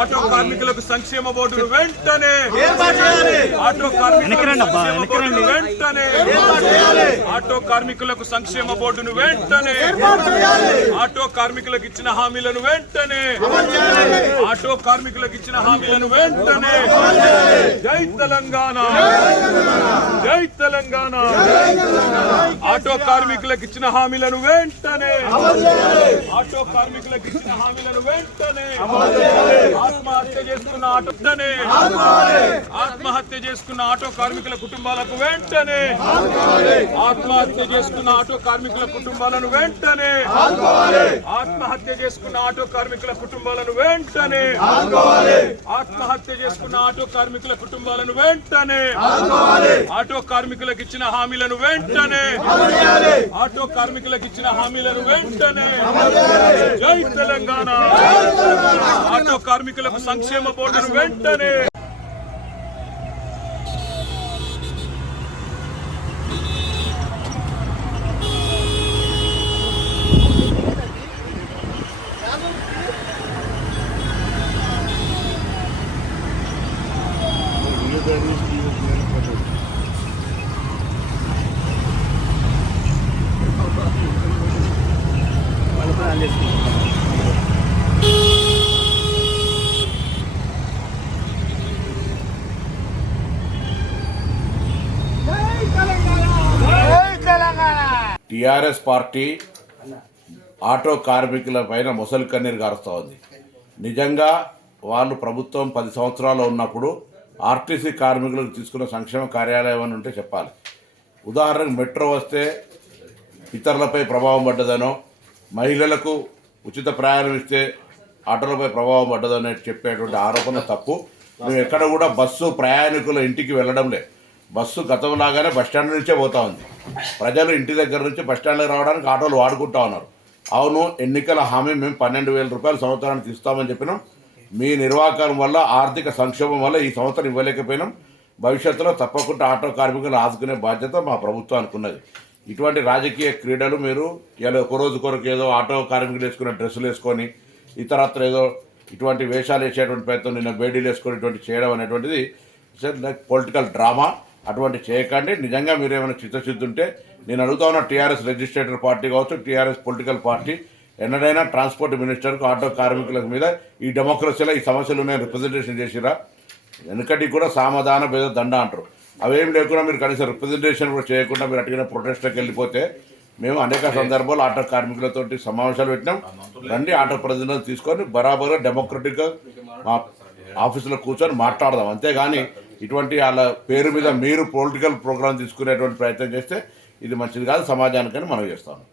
Auto కార్మికులకు సంక్షేమ బోర్డును వెంటనే ఆటో కార్మికులకు సంక్షేమ బోర్డును వెంటనే ఆటో కార్మికులకు ఇచ్చిన హామీలను వెంటనే ఆటో కార్మికులకు ఇచ్చిన హామీలను వెంటనే జై తెలంగాణ జై తెలంగాణ ఆటో కార్మికులకు ఇచ్చిన హామీలను వెంటనే ఆటో కార్మికులకు ఇచ్చిన హామీలను వెంటనే ఆత్మహత్య చేసుకున్న ఆత్మహత్య చేసుకున్న ఆటో కార్మికుల కుటుంబాలకు వెంటనే ఆత్మహత్య చేసుకున్న ఆటో కార్మికుల కుటుంబాలను వెంటనే ఆత్మహత్య చేసుకున్న ఆటో కార్మికుల కుటుంబాలను వెంటనే ఆత్మహత్య చేసుకున్న ఆటో కార్మికుల కుటుంబాలను వెంటనే ఆటో కార్మికులకు ఇచ్చిన హామీలను వెంటనే ఆటో కార్మికులకు ఇచ్చిన హామీలను వెంటనే జై తెలంగాణ ఆటో కార్మికులకు సంక్షేమ బోర్డును వెంటనే టీఆర్ఎస్ పార్టీ ఆటో కార్మికుల పైన ముసలి కన్నీరు గారుస్తూ ఉంది. నిజంగా వాళ్ళు ప్రభుత్వం 10 సంవత్సరాలు ఉన్నప్పుడు ఆర్టీసీ కార్మికులకు తీసుకున్న సంక్షేమ కార్యాలయం అని ఉంటే చెప్పాలి. ఉదాహరణకు మెట్రో వస్తే ఇతరులపై ప్రభావం పడ్డదనో, మహిళలకు ఉచిత ప్రయాణం ఇస్తే ఆటోలపై ప్రభావం పడ్డదనో చెప్పేటువంటి ఆరోపణ తప్పు. మేము ఎక్కడ కూడా బస్సు ప్రయాణికుల ఇంటికి వెళ్ళడం లేదు. బస్సు గతంలాగానే బస్టాండ్ నుంచే పోతా ఉంది. ప్రజలు ఇంటి దగ్గర నుంచి బస్టాండ్కి రావడానికి ఆటోలు వాడుకుంటా ఉన్నారు. అవును, ఎన్నికల హామీ మేము 12,000 రూపాయలు సంవత్సరానికి ఇస్తామని చెప్పినాం. మీ నిర్వాహకం వల్ల, ఆర్థిక సంక్షోభం వల్ల ఈ సంవత్సరం ఇవ్వలేకపోయినాం. భవిష్యత్తులో తప్పకుండా ఆటో కార్మికులను ఆదుకునే బాధ్యత మా ప్రభుత్వానికి ఉన్నది. ఇటువంటి రాజకీయ క్రీడలు మీరు ఇలా ఒకరోజు కొరకు ఏదో ఆటో కార్మికులు వేసుకునే డ్రెస్సులు వేసుకొని ఇతరత్ర ఏదో ఇటువంటి వేషాలు వేసేటువంటి ప్రయత్నం, నిన్న బేడీలు వేసుకొని ఇటువంటి చేయడం అనేటువంటిది పొలిటికల్ డ్రామా. అటువంటి చేయకండి. నిజంగా మీరు ఏమైనా చిత్తశుద్ధి ఉంటే నేను అడుగుతా ఉన్న టీఆర్ఎస్ రిజిస్ట్రేటర్ పార్టీ కావచ్చు, టీఆర్ఎస్ పొలిటికల్ పార్టీ ఎన్నడైనా ట్రాన్స్పోర్ట్ మినిస్టర్కు ఆటో కార్మికుల మీద ఈ డెమోక్రసీలో ఈ సమస్యలు నేను రిప్రజెంటేషన్ చేసిరా. వెనుకటి కూడా సామధాన భేద దండ అంటారు. అవేం లేకుండా మీరు కనీసం రిప్రజెంటేషన్ కూడా చేయకుండా మీరు అటుగా ప్రొటెస్ట్కి వెళ్ళిపోతే మేము అనేక సందర్భాలు ఆటో కార్మికులతో సమావేశాలు పెట్టినాం. రండి, ఆటో ప్రతినిధులు తీసుకొని బరాబర్గా డెమోక్రటిక్గా మా ఆఫీసులో కూర్చొని మాట్లాడదాం. అంతేగాని ఇటువంటి వాళ్ళ పేరు మీద మీరు పొలిటికల్ ప్రోగ్రాం తీసుకునేటువంటి ప్రయత్నం చేస్తే ఇది మంచిది కాదు సమాజానికని మనం చేస్తాము.